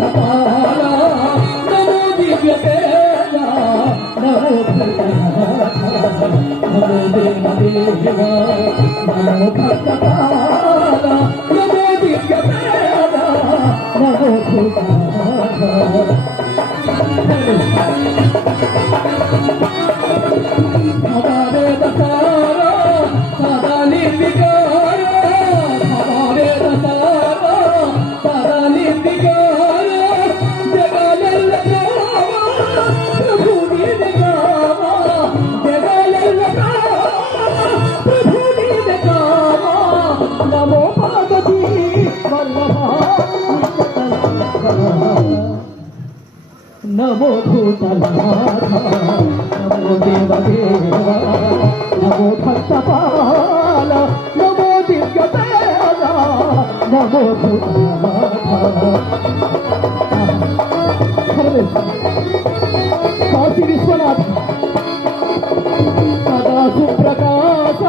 भक्तपाल नमो दिव्य तेज नमो भूतनाथ नमो देव देव नमो भक्तपाल नमो दिव्य तेज नमो भूतनाथ हमारे दसारा सदा निर्विकार हमारे दसारा सदा निर्विकार जगालल कावा प्रभु निर्विकावा जगालल कावा प्रभु निर्विकावा नमो पार्वती वल्लभा नमो भूतनाथ नमो देव देव नमो भक्तपाल नमो दिव्य तेज नमो भूतनाथ काशी विश्वनाथ सदा सुप्रकाश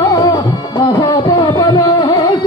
महापापनाश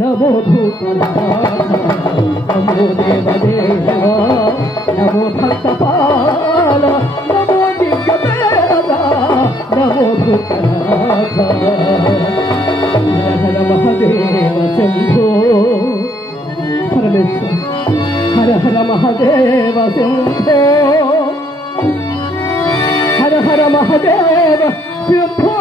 नमो भूतनाथ नमो देव देव नमो भक्तपाल नमो दिव्य तेज नमो भूतनाथ हर महादेव शंभो परमेश्वर हर महादेव शंभो हर महादेव शंभो